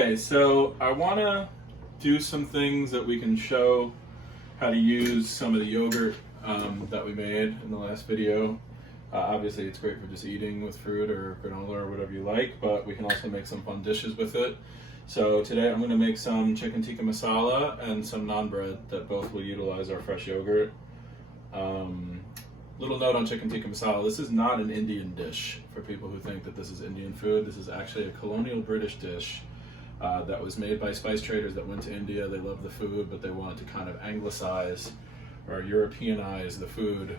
Okay, so I want to do some things that we can show how to use some of the yogurt that we made in the last video. Obviously it's great for just eating with fruit or granola or whatever you like, but we can also make some fun dishes with it. So today I'm going to make some chicken tikka masala and some naan bread that both will utilize our fresh yogurt. Little note on chicken tikka masala, this is not an Indian dish for people who think that this is Indian food. This is actually a colonial British dish that was made by spice traders that went to India. They loved the food, but they wanted to kind of anglicize or Europeanize the food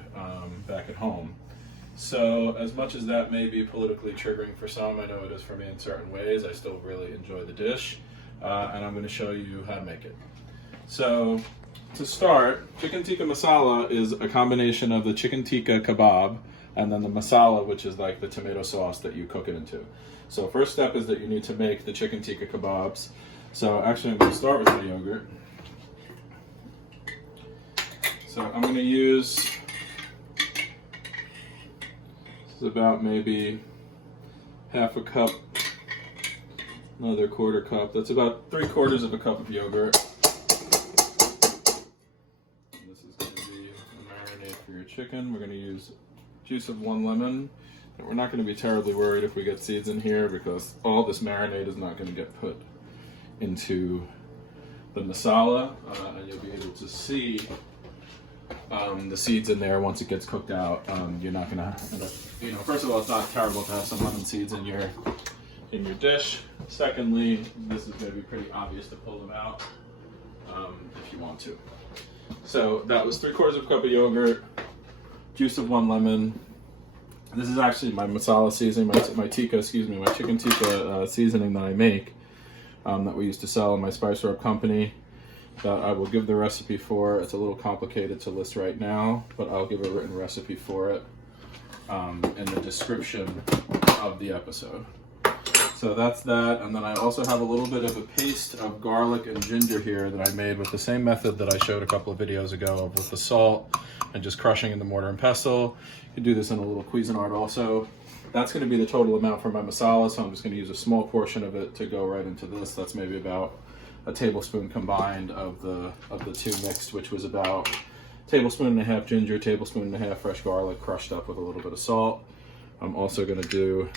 back at home. So as much as that may be politically triggering for some, I know it is for me in certain ways, I still really enjoy the dish, and I'm going to show you how to make it. So to start, chicken tikka masala is a combination of the chicken tikka kebab and then the masala, which is like the tomato sauce that you cook it into. So first step is that you need to make the chicken tikka kebabs. So actually I'm going to start with my yogurt. So I'm going to use, this is about maybe half a cup, another quarter cup. That's about 3/4 of a cup of yogurt. And this is going to be a marinade for your chicken. We're going to use juice of 1 lemon. And we're not going to be terribly worried if we get seeds in here because all this marinade is not going to get put into the masala, and you'll be able to see the seeds in there once it gets cooked out. You're not gonna end up, first of all, it's not terrible to have some lemon seeds in your dish. Secondly, this is going to be pretty obvious to pull them out if you want to. So that was 3/4 of a cup of yogurt, juice of 1 lemon. This is actually my masala seasoning, my tikka, my chicken tikka seasoning that I make, that we used to sell in my spice rub company. That I will give the recipe for. It's a little complicated to list right now, but I'll give a written recipe for it in the description of the episode. So that's that, and then I also have a little bit of a paste of garlic and ginger here that I made with the same method that I showed a couple of videos ago with the salt and just crushing in the mortar and pestle. You can do this in a little Cuisinart also. That's going to be the total amount for my masala, so I'm just going to use a small portion of it to go right into this. That's maybe about a tablespoon combined of the two mixed, which was about 1.5 tablespoons ginger, 1.5 tablespoons fresh garlic crushed up with a little bit of salt. I'm also going to do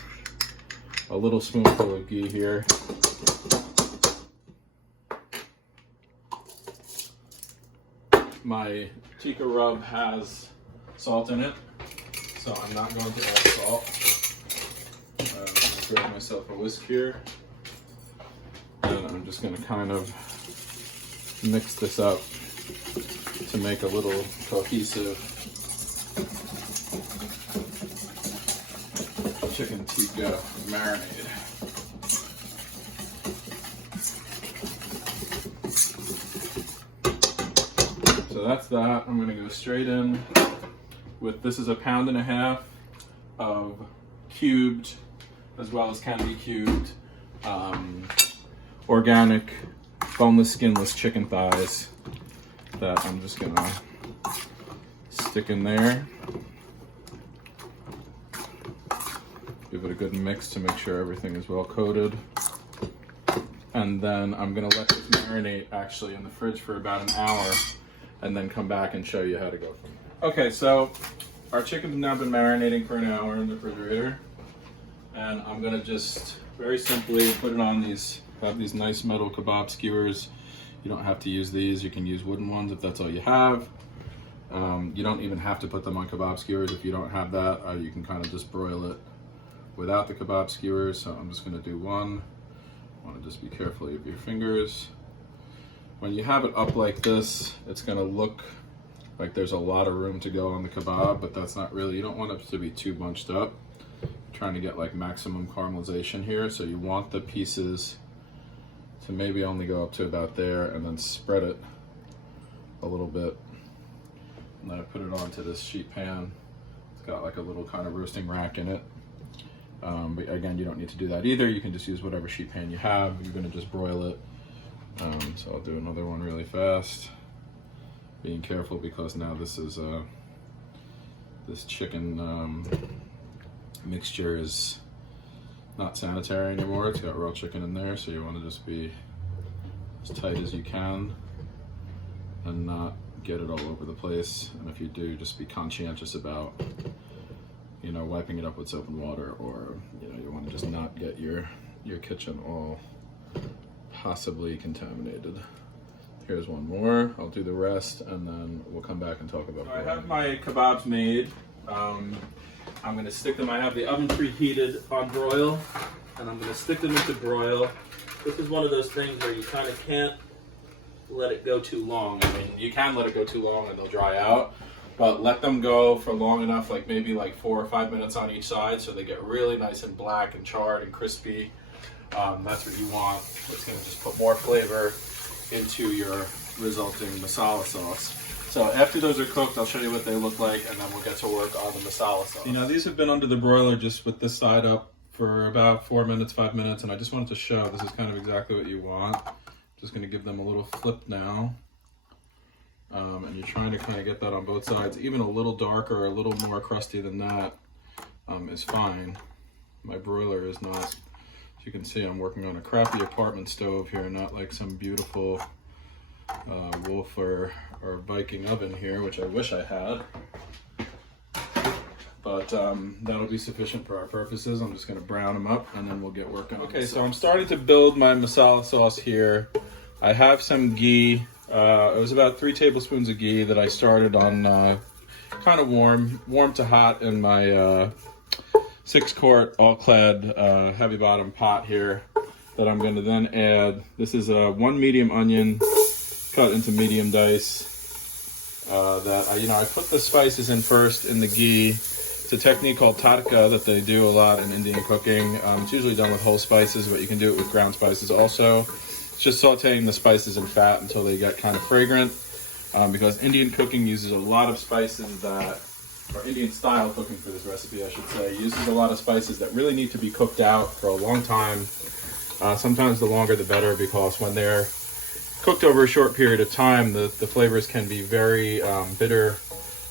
a little spoonful of ghee here. My tikka rub has salt in it, so I'm not going to add salt. I'm going to grab myself a whisk here. And I'm just going to kind of mix this up to make a little cohesive chicken tikka marinade. So that's that. I'm going to go straight in with, this is 1.5 pounds of cubed, as well as can be cubed, organic, boneless, skinless chicken thighs that I'm just gonna stick in there. Give it a good mix to make sure everything is well coated. And then I'm gonna let this marinate actually in the fridge for about an hour and then come back and show you how to go from there. Okay, so our chicken's now been marinating for an hour in the refrigerator. And I'm gonna just very simply put it on these nice metal kebab skewers. You don't have to use these, you can use wooden ones if that's all you have. You don't even have to put them on kebab skewers if you don't have that. You can kind of just broil it without the kebab skewers. So I'm just going to do one. I want to just be careful of your fingers. When you have it up like this, it's going to look like there's a lot of room to go on the kebab, but that's not really, you don't want it to be too bunched up. You're trying to get like maximum caramelization here, so you want the pieces to maybe only go up to about there, and then spread it a little bit. And then I put it onto this sheet pan. It's got like a little kind of roasting rack in it. But again, you don't need to do that either. You can just use whatever sheet pan you have. You're gonna just broil it. So I'll do another one really fast. Being careful because now this is this chicken mixture is not sanitary anymore. It's got raw chicken in there, so you want to just be as tight as you can and not get it all over the place. And if you do, just be conscientious about, you know, wiping it up with soap and water, or, you know, you want to just not get your kitchen all possibly contaminated. Here's one more. I'll do the rest and then we'll come back and talk about. So I have my kebabs made. I'm going to stick them. I have the oven preheated on broil, and I'm going to stick them into broil. This is one of those things where you kind of can't let it go too long. I mean, you can let it go too long and they'll dry out, but let them go for long enough, like maybe like 4 or 5 minutes on each side, so they get really nice and black and charred and crispy. That's what you want. It's going to just put more flavor into your resulting masala sauce. So after those are cooked, I'll show you what they look like, and then we'll get to work on the masala sauce. You know, these have been under the broiler just with this side up for about 4 minutes, 5 minutes, and I just wanted to show this is kind of exactly what you want. Just going to give them a little flip now. And you're trying to kind of get that on both sides. Even a little darker, a little more crusty than that is fine. My broiler is not, as you can see, I'm working on a crappy apartment stove here, not like some beautiful Wolf or Viking oven here, which I wish I had. But that'll be sufficient for our purposes. I'm just going to brown them up and then we'll get working. Okay, so I'm starting to build my masala sauce here. I have some ghee. It was about 3 tablespoons of ghee that I started on kind of warm to hot in my 6-quart all-clad heavy bottom pot here that I'm going to then add. This is 1 medium onion cut into medium dice. I put the spices in first in the ghee. It's a technique called Tikka that they do a lot in Indian cooking. It's usually done with whole spices, but you can do it with ground spices also. It's just sauteing the spices in fat until they get kind of fragrant, because Indian cooking uses a lot of spices that, or Indian style cooking for this recipe, I should say, uses a lot of spices that really need to be cooked out for a long time. Sometimes the longer the better, because when they're cooked over a short period of time, the flavors can be very bitter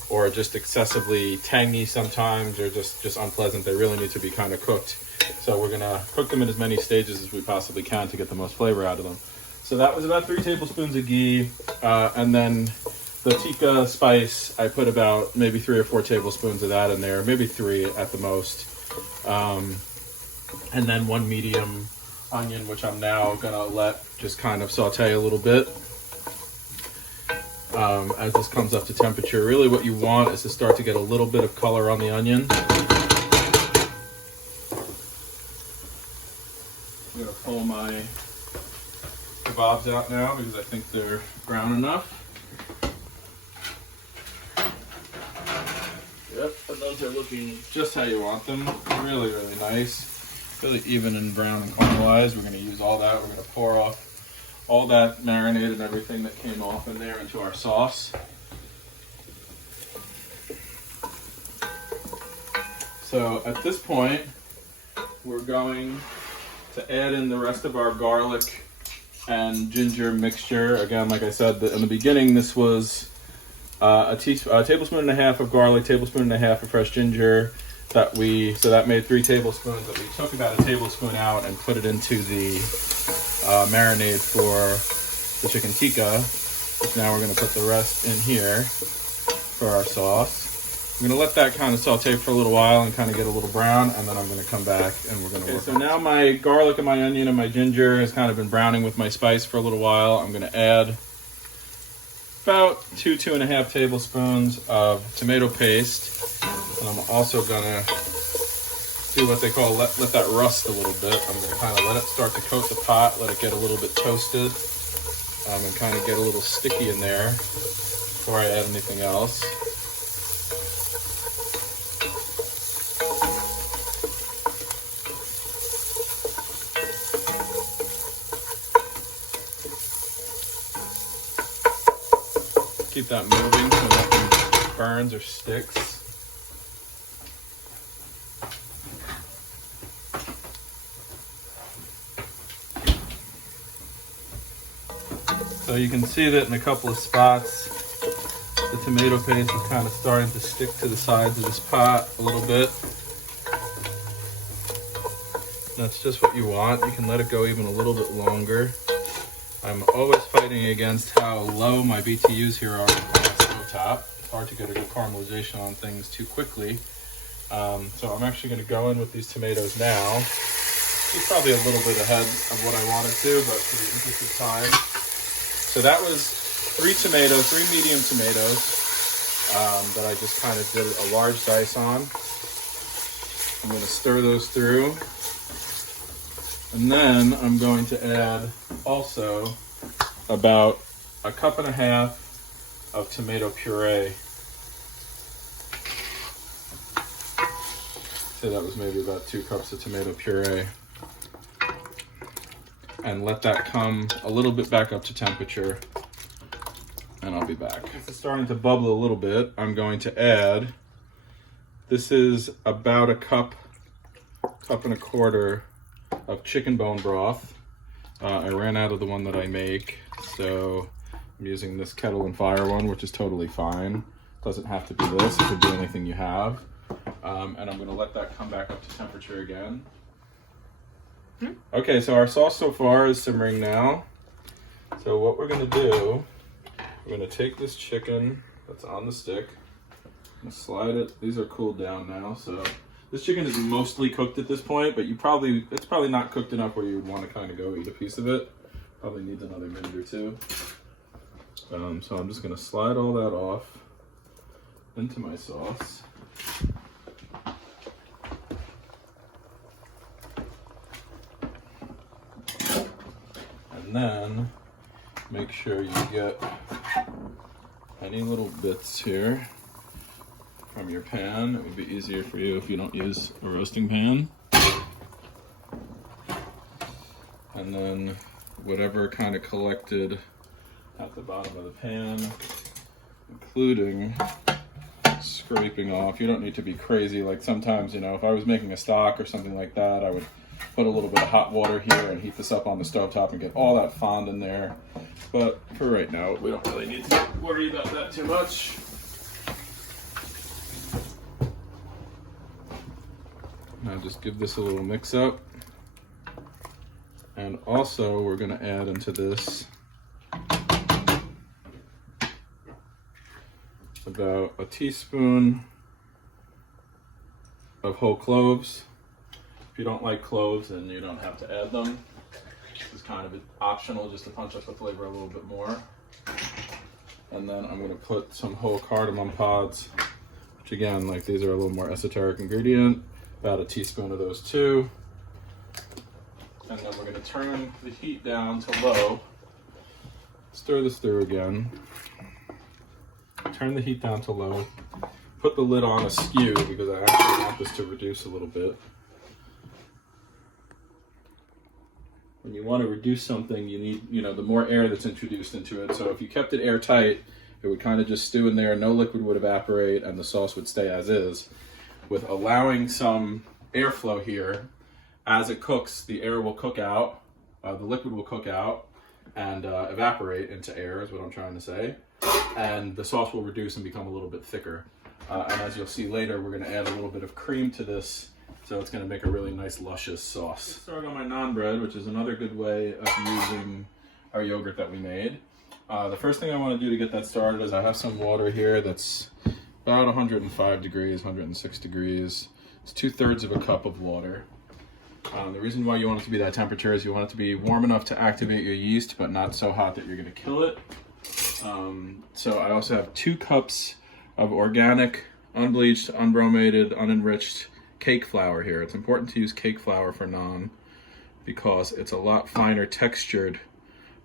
or just excessively tangy sometimes, or just unpleasant. They really need to be kind of cooked. So we're gonna cook them in as many stages as we possibly can to get the most flavor out of them. So that was about 3 tablespoons of ghee, and then the Tikka Spice, I put about maybe 3 or 4 tablespoons of that in there, maybe 3 at the most. And then 1 medium onion, which I'm now gonna let just kind of saute a little bit as this comes up to temperature. Really what you want is to start to get a little bit of color on the onion. I'm gonna pull my kebabs out now because I think they're brown enough. Yep, and those are looking just how you want them. Really, really nice. Really even and brown and caramelized. We're gonna use all that. We're gonna pour off all that marinade and everything that came off in there into our sauce. So at this point, we're going to add in the rest of our garlic and ginger mixture. Again, like I said in the beginning, this was a tablespoon and a half of garlic, tablespoon and a half of fresh ginger so that made 3 tablespoons, but we took about a tablespoon out and put it into the marinade for the chicken tikka, which now we're going to put the rest in here for our sauce. I'm going to let that kind of saute for a little while and kind of get a little brown, and then I'm going to come back and we're going to work. So now my garlic and my onion and my ginger has kind of been browning with my spice for a little while. I'm going to add about 2.5 tablespoons of tomato paste, and I'm also going to do what they call let that rust a little bit. I'm going to kind of let it start to coat the pot, let it get a little bit toasted, and kind of get a little sticky in there before I add anything else. Keep that moving so nothing burns or sticks. So you can see that in a couple of spots, the tomato paste is kind of starting to stick to the sides of this pot a little bit. That's just what you want. You can let it go even a little bit longer. I'm always fighting against how low my BTUs here are on the stove top. It's hard to get a good caramelization on things too quickly. So I'm actually going to go in with these tomatoes now. It's probably a little bit ahead of what I wanted to, but for the interest of time. So that was 3 medium tomatoes that I just kind of did a large dice on. I'm going to stir those through. And then I'm going to add also about 1.5 cups of tomato puree. So that was maybe about 2 cups of tomato puree. And let that come a little bit back up to temperature. And I'll be back. This is starting to bubble a little bit. I'm going to add, this is about 1 cup, 1.25 cups of chicken bone broth. I ran out of the one that I make, so I'm using this kettle and fire one, which is totally fine. Doesn't have to be this, it could be anything you have. And I'm gonna let that come back up to temperature again. Okay, so our sauce so far is simmering now. So what we're gonna do, we're gonna take this chicken that's on the stick, I'm gonna slide it. These are cooled down now, so this chicken is mostly cooked at this point, but it's probably not cooked enough where you would want to kind of go eat a piece of it. Probably needs another minute or two. So I'm just gonna slide all that off into my sauce. And then make sure you get any little bits here from your pan. It would be easier for you if you don't use a roasting pan. And then whatever kind of collected at the bottom of the pan, including scraping off. You don't need to be crazy. Like sometimes, you know, if I was making a stock or something like that, I would put a little bit of hot water here and heat this up on the stovetop and get all that fond in there. But for right now, we don't really need to worry about that too much. Now just give this a little mix up. And also we're gonna add into this about a teaspoon of whole cloves. If you don't like cloves, then you don't have to add them. This is kind of optional just to punch up the flavor a little bit more. And then I'm gonna put some whole cardamom pods, which again, like these are a little more esoteric ingredient. About a teaspoon of those too. And then we're going to turn the heat down to low. Stir this through again. Turn the heat down to low. Put the lid on askew because I actually want this to reduce a little bit. When you want to reduce something, you need, you know, the more air that's introduced into it. So if you kept it airtight, it would kind of just stew in there, no liquid would evaporate, and the sauce would stay as is. With allowing some airflow here, as it cooks, the air will cook out, the liquid will cook out and evaporate into air is what I'm trying to say. And the sauce will reduce and become a little bit thicker. And as you'll see later, we're gonna add a little bit of cream to this, so it's gonna make a really nice luscious sauce. Let's start on my naan bread, which is another good way of using our yogurt that we made. The first thing I wanna do to get that started is I have some water here that's about 105 degrees, 106 degrees. It's 2/3 of a cup of water. The reason why you want it to be that temperature is you want it to be warm enough to activate your yeast, but not so hot that you're gonna kill it. So I also have 2 cups of organic, unbleached, unbromated, unenriched cake flour here. It's important to use cake flour for naan because it's a lot finer textured.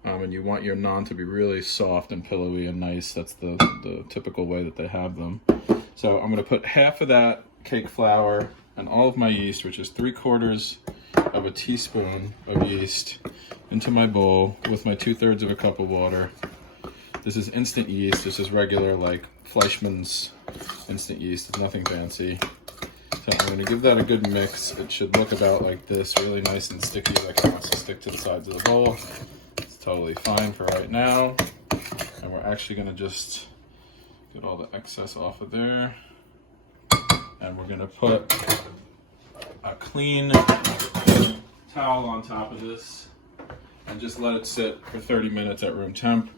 And you want your naan to be really soft and pillowy and nice. That's the typical way that they have them. So I'm going to put half of that cake flour and all of my yeast, which is 3/4 of a teaspoon of yeast, into my bowl with my 2/3 of a cup of water. This is instant yeast. This is regular, like Fleischmann's instant yeast. It's nothing fancy. So I'm going to give that a good mix. It should look about like this, really nice and sticky, like it wants to stick to the sides of the bowl. Totally fine for right now. And we're actually gonna just get all the excess off of there. And we're gonna put a clean towel on top of this and just let it sit for 30 minutes at room temp.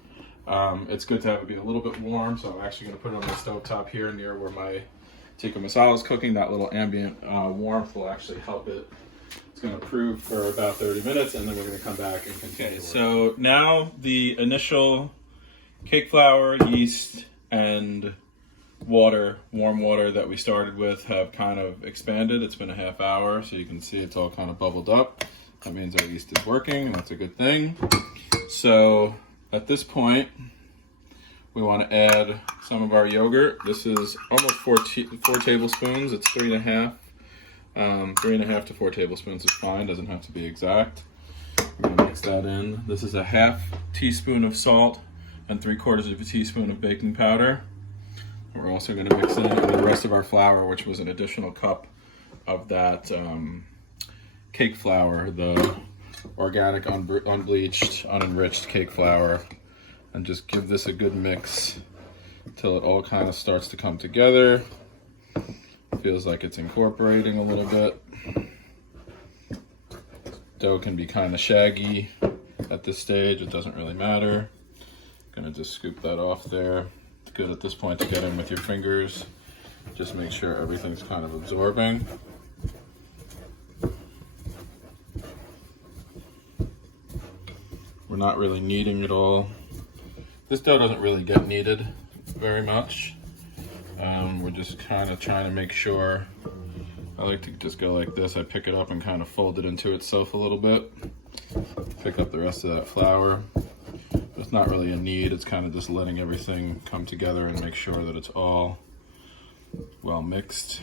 It's good to have it be a little bit warm, so I'm actually going to put it on the stove top here near where my tikka masala is cooking. That little ambient warmth will actually help it. It's going to prove for about 30 minutes, and then we're going to come back and continue. Okay, so now the initial cake flour, yeast, and water, warm water that we started with have kind of expanded. It's been a half hour, so you can see it's all kind of bubbled up. That means our yeast is working, and that's a good thing. So at this point, we want to add some of our yogurt. This is almost 4 tablespoons. It's 3.5 to 4 tablespoons is fine. Doesn't have to be exact. We're gonna mix that in. This is a half teaspoon of salt and 3/4 of a teaspoon of baking powder. We're also gonna mix in the rest of our flour, which was an additional cup of that cake flour, the organic, unbleached, unenriched cake flour, and just give this a good mix until it all kind of starts to come together. Feels like it's incorporating a little bit. Dough can be kind of shaggy at this stage. It doesn't really matter. Gonna just scoop that off there. It's good at this point to get in with your fingers. Just make sure everything's kind of absorbing. We're not really kneading it all. This dough doesn't really get kneaded very much. We're just kind of trying to make sure. I like to just go like this. I pick it up and kind of fold it into itself a little bit. Pick up the rest of that flour. It's not really a knead. It's kind of just letting everything come together and make sure that it's all well mixed.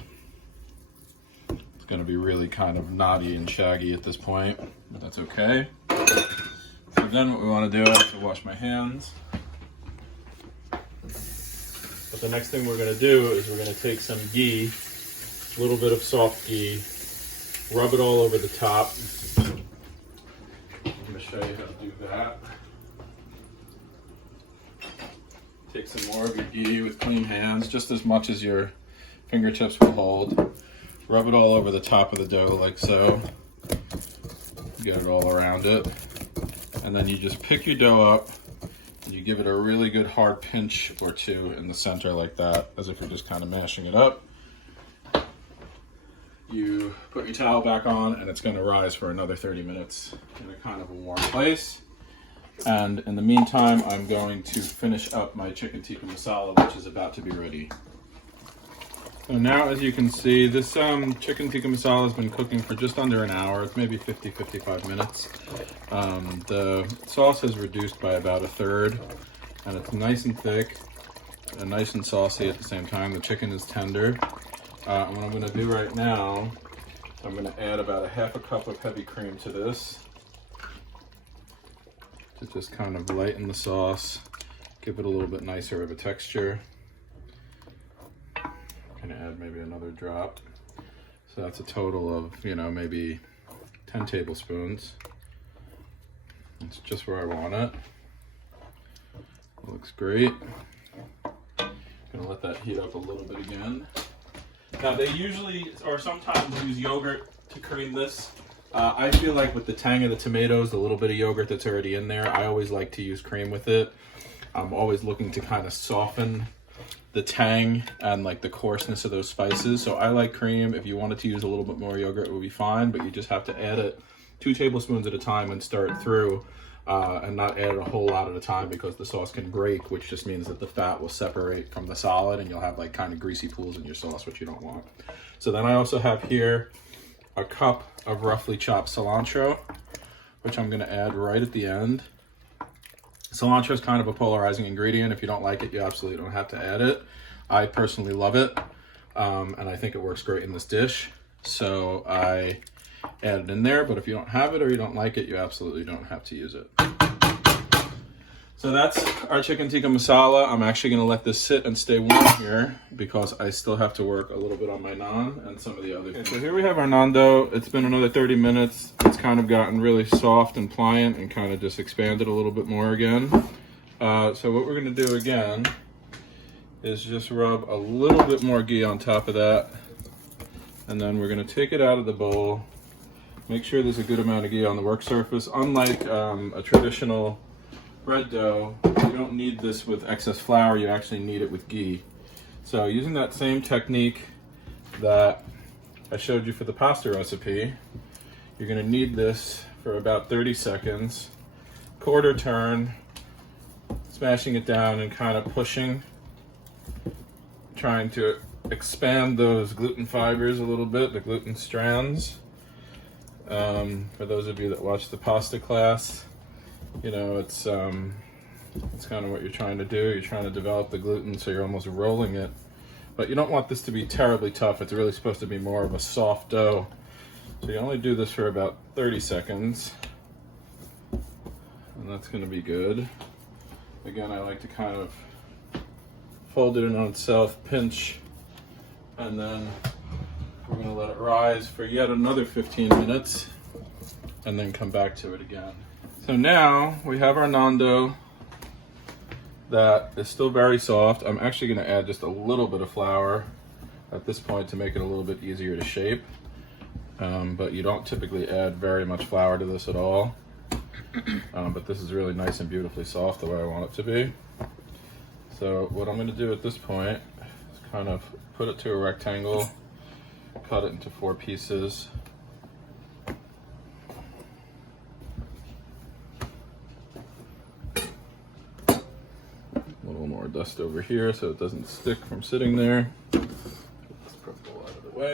It's going to be really kind of knotty and shaggy at this point, but that's okay. So then what we want to do, I have to wash my hands. But the next thing we're going to do is we're going to take some ghee, a little bit of soft ghee, rub it all over the top. I'm going to show you how to do that. Take some more of your ghee with clean hands, just as much as your fingertips will hold. Rub it all over the top of the dough like so. Get it all around it. And then you just pick your dough up. You give it a really good hard pinch or two in the center like that, as if you're just kind of mashing it up. You put your towel back on and it's going to rise for another 30 minutes in a kind of a warm place. And in the meantime, I'm going to finish up my chicken tikka masala, which is about to be ready. So now, as you can see, this chicken tikka masala has been cooking for just under an hour. It's maybe 50-55 minutes. The sauce is reduced by about a third, and it's nice and thick and nice and saucy at the same time. The chicken is tender. And what I'm going to do right now, I'm going to add about a half a cup of heavy cream to this to just kind of lighten the sauce, give it a little bit nicer of a texture. I'm going to add maybe another drop. So that's a total of, maybe 10 tablespoons. It's just where I want it. Looks great. Gonna let that heat up a little bit again. Now they usually, or sometimes use yogurt to cream this. I feel like with the tang of the tomatoes, the little bit of yogurt that's already in there, I always like to use cream with it. I'm always looking to kind of soften the tang and like the coarseness of those spices. So I like cream. If you wanted to use a little bit more yogurt, it would be fine, but you just have to add it 2 tablespoons at a time and stir it through, and not add it a whole lot at a time, because the sauce can break, which just means that the fat will separate from the solid and you'll have like kind of greasy pools in your sauce, which you don't want. So then I also have here a cup of roughly chopped cilantro, which I'm going to add right at the end. Cilantro is kind of a polarizing ingredient. If you don't like it, you absolutely don't have to add it. I personally love it, and I think it works great in this dish. So I add it in there, but if you don't have it or you don't like it, you absolutely don't have to use it. So that's our chicken tikka masala. I'm actually going to let this sit and stay warm here because I still have to work a little bit on my naan and some of the other things. So here we have our naan dough. It's been another 30 minutes. It's kind of gotten really soft and pliant and kind of just expanded a little bit more again. So what we're going to do again is just rub a little bit more ghee on top of that. And then we're going to take it out of the bowl Make sure there's a good amount of ghee on the work surface. Unlike a traditional bread dough, you don't need this with excess flour, you actually need it with ghee. So using that same technique that I showed you for the pasta recipe, you're gonna knead this for about 30 seconds, quarter turn, smashing it down and kind of pushing, trying to expand those gluten fibers a little bit, the gluten strands. For those of you that watch the pasta class, you know, it's kind of what you're trying to do. You're trying to develop the gluten so you're almost rolling it. But you don't want this to be terribly tough. It's really supposed to be more of a soft dough. So you only do this for about 30 seconds. And that's going to be good. Again, I like to kind of fold it in on itself, pinch, and then we're going to let it rise for yet another 15 minutes and then come back to it again. So now we have our naan dough that is still very soft. I'm actually going to add just a little bit of flour at this point to make it a little bit easier to shape. But you don't typically add very much flour to this at all. But this is really nice and beautifully soft the way I want it to be. So what I'm going to do at this point is kind of put it to a rectangle, cut it into 4 pieces. A little more dust over here so it doesn't stick from sitting there. Let's put it out of the way.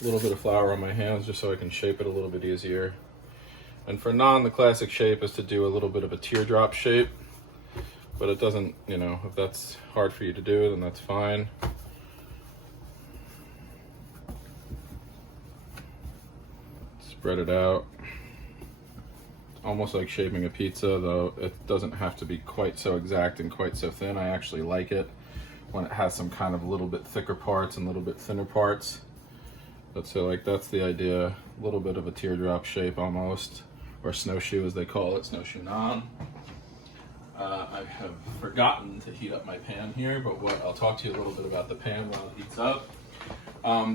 A little bit of flour on my hands just so I can shape it a little bit easier. And for naan, the classic shape is to do a little bit of a teardrop shape. But it doesn't, you know, if that's hard for you to do, then that's fine. Spread it out. Almost like shaping a pizza, though it doesn't have to be quite so exact and quite so thin. I actually like it when it has some kind of a little bit thicker parts and a little bit thinner parts. But so like that's the idea, a little bit of a teardrop shape almost, or snowshoe as they call it, snowshoe naan. I have forgotten to heat up my pan here, but I'll talk to you a little bit about the pan while it heats up.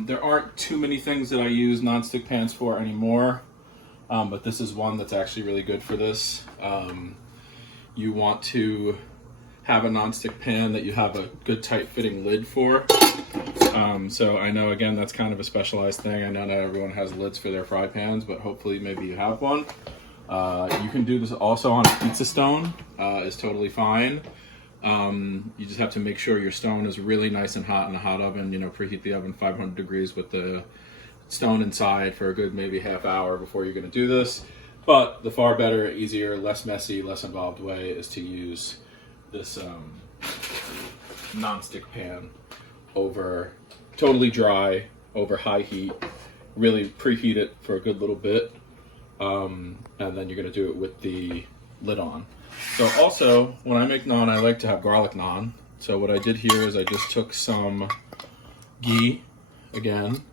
There aren't too many things that I use nonstick pans for anymore, but this is one that's actually really good for this. You want to have a nonstick pan that you have a good tight fitting lid for. So I know, again, that's kind of a specialized thing. I know not everyone has lids for their fry pans, but hopefully maybe you have one. You can do this also on a pizza stone, is totally fine. You just have to make sure your stone is really nice and hot in a hot oven. You know, preheat the oven 500 degrees with the stone inside for a good maybe half hour before you're going to do this. But the far better, easier, less messy, less involved way is to use this nonstick pan over totally dry, over high heat. Really preheat it for a good little bit. And then you're going to do it with the lid on. So also, when I make naan, I like to have garlic naan. So what I did here is I just took some ghee, again,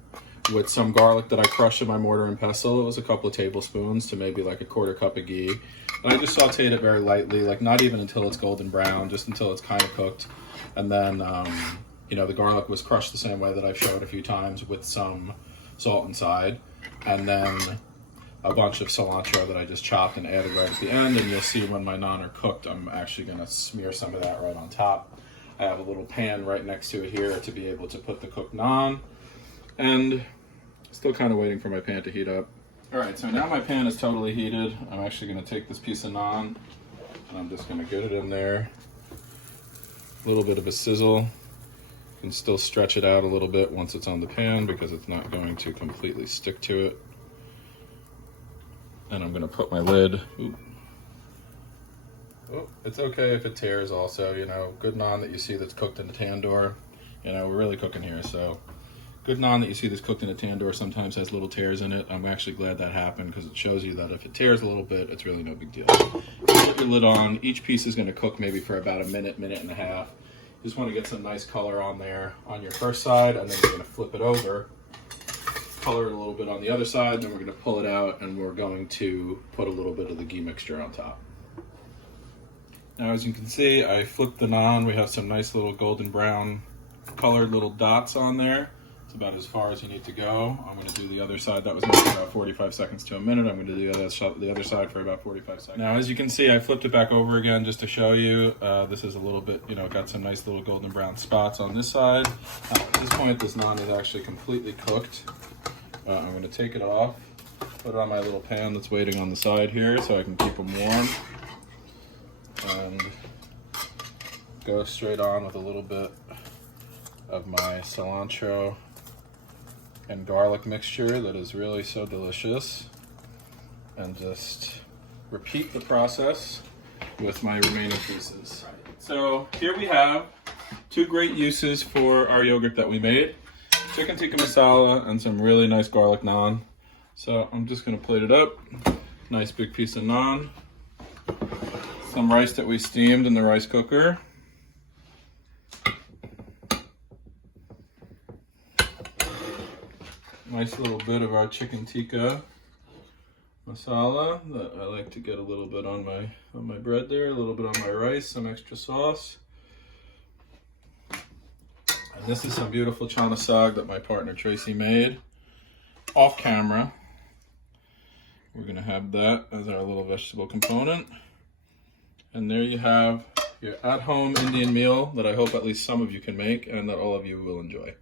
with some garlic that I crushed in my mortar and pestle. It was a couple of tablespoons to maybe like a quarter cup of ghee. And I just sauteed it very lightly, like not even until it's golden brown, just until it's kind of cooked. And then, you know, the garlic was crushed the same way that I've showed a few times with some salt inside. And then a bunch of cilantro that I just chopped and added right at the end. And you'll see when my naan are cooked, I'm actually going to smear some of that right on top. I have a little pan right next to it here to be able to put the cooked naan. And still kind of waiting for my pan to heat up. All right, so now my pan is totally heated. I'm actually going to take this piece of naan and I'm just going to get it in there. A little bit of a sizzle. You can still stretch it out a little bit once it's on the pan because it's not going to completely stick to it. And I'm going to put my lid. Ooh. Oh, it's okay if it tears also, you know, good naan that you see that's cooked in a tandoor. You know, we're really cooking here, so good naan that you see that's cooked in a tandoor sometimes has little tears in it. I'm actually glad that happened because it shows you that if it tears a little bit, it's really no big deal. You put your lid on. Each piece is going to cook maybe for about a minute, minute and a half. You just want to get some nice color on there on your first side, and then you're going to flip it over, color it a little bit on the other side, then we're going to pull it out and we're going to put a little bit of the ghee mixture on top. Now, as you can see, I flipped the naan. We have some nice little golden brown colored little dots on there. It's about as far as you need to go. I'm going to do the other side. That was maybe about 45 seconds to a minute. I'm going to do the other side for about 45 seconds. Now, as you can see, I flipped it back over again just to show you. This is a little bit, got some nice little golden brown spots on this side. At this point, this naan is actually completely cooked. I'm going to take it off, put it on my little pan that's waiting on the side here so I can keep them warm. And go straight on with a little bit of my cilantro and garlic mixture that is really so delicious, and just repeat the process with my remaining pieces. So here we have two great uses for our yogurt that we made: chicken tikka masala and some really nice garlic naan. So I'm just going to plate it up. Nice big piece of naan, some rice that we steamed in the rice cooker, nice little bit of our chicken tikka masala that I like to get a little bit on my bread there, a little bit on my rice, some extra sauce. And this is some beautiful chana sag that my partner Tracy made off camera. We're gonna have that as our little vegetable component. And there you have your at-home Indian meal that I hope at least some of you can make and that all of you will enjoy.